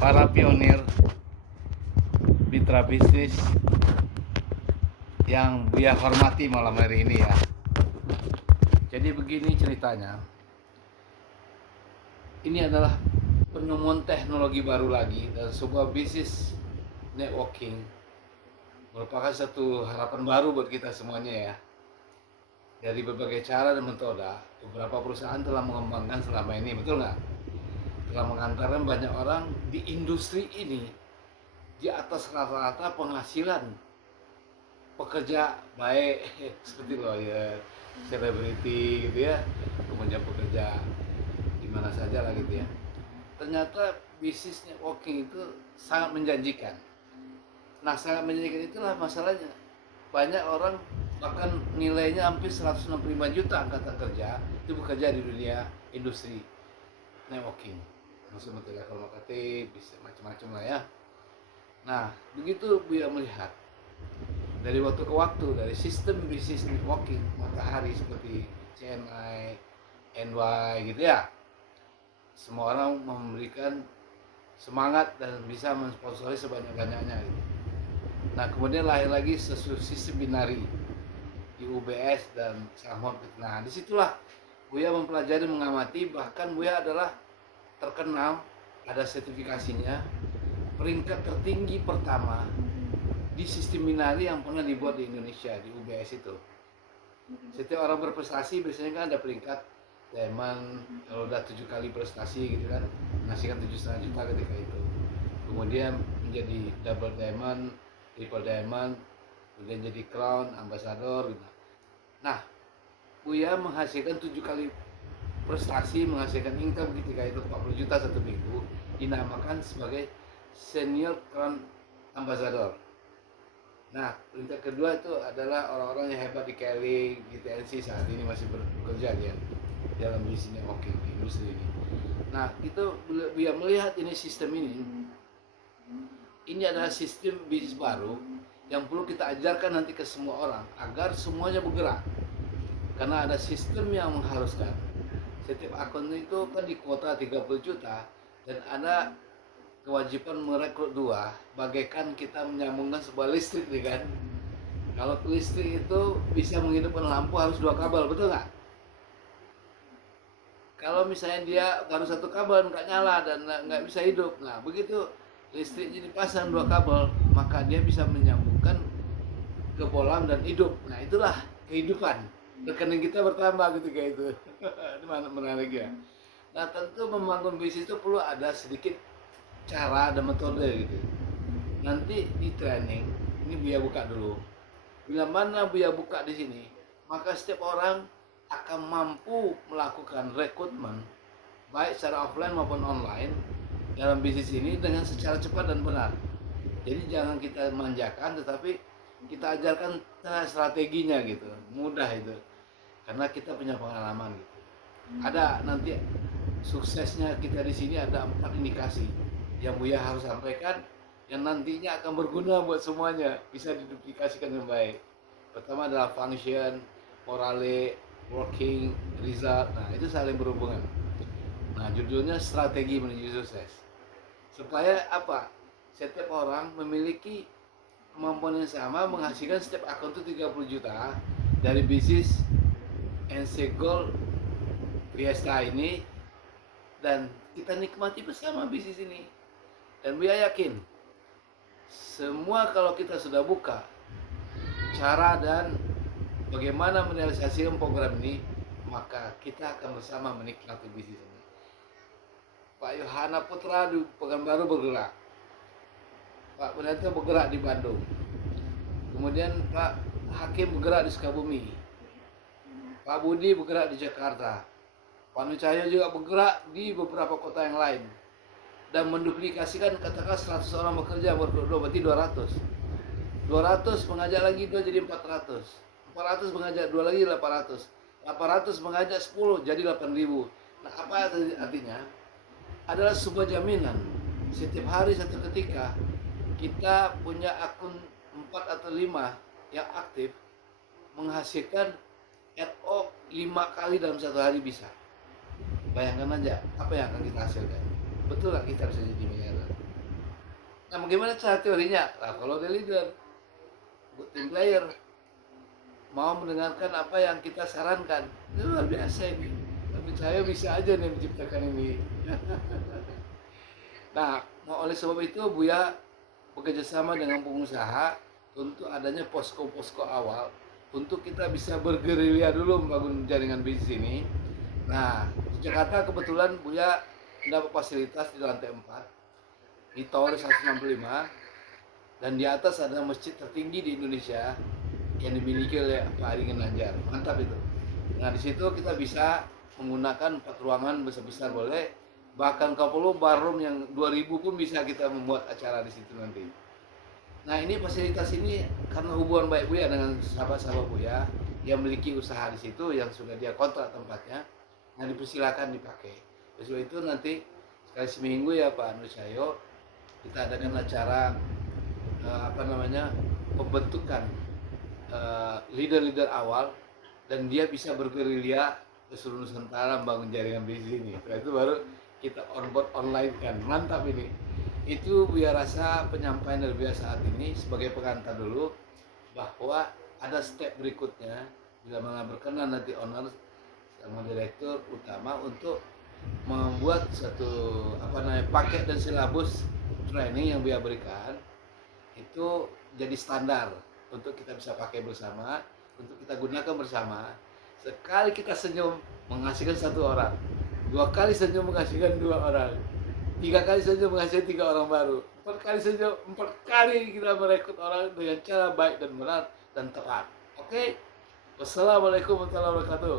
para pionir mitra bisnis yang Buya hormati malam hari ini ya. Jadi begini ceritanya. Ini adalah penemuan teknologi baru lagi dan sebuah bisnis networking merupakan satu harapan baru buat kita semuanya ya. Dari berbagai cara dan metode, beberapa perusahaan telah mengembangkan selama ini, betul nggak? Telah mengantarkan banyak orang di industri ini di atas rata-rata penghasilan pekerja baik seperti lawyer, selebriti gitu ya, kemudian pekerja di mana saja lah gitu ya. Ternyata bisnis networking itu sangat menjanjikan. Nah, sangat menjanjikan itulah masalahnya. Banyak orang bahkan nilainya hampir 165 juta angkatan kerja itu bekerja di dunia industri networking. Maksudnya level marketing, bisa macam-macam lah ya. Nah, begitu Buya melihat dari waktu ke waktu dari sistem bisnis networking matahari seperti CNI, NY gitu ya. Semua orang memberikan semangat dan bisa mensponsori sebanyak-banyaknya gitu. Nah, kemudian lahir lagi sistem binari di UBS dan Sanghot. Nah, disitulah Buya mempelajari, mengamati, bahkan Buya adalah terkenal, ada sertifikasinya, peringkat tertinggi pertama di sistem binari yang pernah dibuat di Indonesia, di UBS itu. Setiap orang berprestasi biasanya kan ada peringkat diamond, kalau udah 7 kali prestasi gitu kan, menghasilkan 7,5 juta ketika itu. Kemudian menjadi double diamond, triple diamond, kemudian jadi crown, ambassador gitu. Nah, Buya menghasilkan 7 kali prestasi, menghasilkan income ketika itu 40 juta satu minggu, dinamakan sebagai senior crown ambassador. Nah, peringkat kedua itu adalah orang-orang yang hebat di Kelly, GTNC saat ini masih bekerja dia dalam bisnis networking di industri ini. Nah, itu Buya melihat ini sistem ini adalah sistem bisnis baru yang perlu kita ajarkan nanti ke semua orang agar semuanya bergerak. Karena ada sistem yang mengharuskan setiap akun itu kan di kuota 30 juta dan ada kewajiban merekrut 2, bagaikan kita menyambungkan sebuah listrik nih kan. Kalau listrik itu bisa menghidupkan lampu harus 2 kabel, betul nggak? Kalau misalnya dia baru 1 kabel nggak nyala dan nggak bisa hidup, nah begitu listriknya dipasang 2 kabel, maka dia bisa menyambungkan ke bolam dan hidup. Nah, itulah kehidupan. Rekening kita bertambah ketika itu. Itu menarik ya. Nah, tentu membangun bisnis itu perlu ada sedikit cara dan metode gitu. Nanti di training, ini Buya buka dulu. Bila mana Buya buka di sini, maka setiap orang akan mampu melakukan rekrutmen baik secara offline maupun online dalam bisnis ini dengan secara cepat dan benar. Jadi jangan kita manjakan, tetapi kita ajarkan strateginya gitu. Mudah itu. Karena kita punya pengalaman gitu. Ada nanti suksesnya kita di sini ada 4 indikasi yang Buya harus sampaikan yang nantinya akan berguna buat semuanya, bisa diduplikasikan dengan baik. Pertama adalah function, morale, working, result. Nah, itu saling berhubungan. Nah, judulnya strategi menuju sukses. Supaya apa? Setiap orang memiliki kemampuan yang sama, menghasilkan setiap akun itu 30 juta dari bisnis NC Gold Fiesta ini, dan kita nikmati bersama bisnis ini. Dan Buya yakin semua kalau kita sudah buka cara dan bagaimana merealisasikan program ini, maka kita akan bersama menikmati bisnis ini. Pak Yohana Putra di Pekanbaru bergerak, Pak Penanto bergerak di Bandung, kemudian Pak Hakim bergerak di Sukabumi, Pak Budi bergerak di Jakarta, Pak Nucahyo juga bergerak di beberapa kota yang lain, dan menduplikasikan katakan 100 orang bekerja berarti 200 mengajak lagi 2 jadi 400 mengajak 2 lagi 800 mengajak 10 jadi 8.000. Nah, apa artinya? Adalah sebuah jaminan setiap hari satu ketika kita punya akun 4 atau 5 yang aktif menghasilkan RO 5 kali dalam satu hari bisa. Bayangkan aja apa yang akan kita hasilkan. betul nggak kita bisa jadi miliarder? Nah, bagaimana cara teorinya? Nah, kalau the leader, good team player, mau mendengarkan apa yang kita sarankan, itu luar biasa ini. Tapi saya bisa aja nih menciptakan ini. Nah, oleh sebab itu Buya bekerjasama dengan pengusaha untuk adanya posko-posko awal untuk kita bisa bergerilya dulu membangun jaringan bisnis ini. Nah, di Jakarta kebetulan Buya mendapat fasilitas di lantai 4 di tower 165 dan di atas ada masjid tertinggi di Indonesia yang dimiliki oleh Pak Aringin Lanjar. Mantap itu. Nah, di situ kita bisa menggunakan 4 ruangan besar-besar boleh, bahkan kalau perlu ballroom yang 2000 pun bisa kita membuat acara di situ nanti. Nah, ini fasilitas ini karena hubungan baik Buya dengan sahabat-sahabat Buya yang memiliki usaha di situ yang sudah dia kontrak tempatnya. Nah, dipersilakan dipakai. Oleh itu nanti sekali seminggu ya Pak Nurcahyo kita adakan acara pembentukan leader-leader awal dan dia bisa bergerilya ke seluruh Nusantara membangun jaringan bisnis ini. Setelah itu baru kita onboard online kan, mantap ini. Itu Buya rasa penyampaian dari Buya saat ini sebagai pengantar dulu bahwa ada step berikutnya bila mana berkenan nanti owner sama direktur utama untuk membuat satu paket dan silabus training yang Buya berikan itu jadi standar untuk kita bisa pakai bersama, untuk kita gunakan bersama. Sekali kita senyum menghasilkan 1 orang, 2 kali senyum menghasilkan 2 orang, 3 kali senyum menghasilkan 3 orang baru, 4 kali senyum 4 kali kita merekrut orang dengan cara baik dan benar dan tepat. Oke? Wassalamualaikum warahmatullahi wabarakatuh.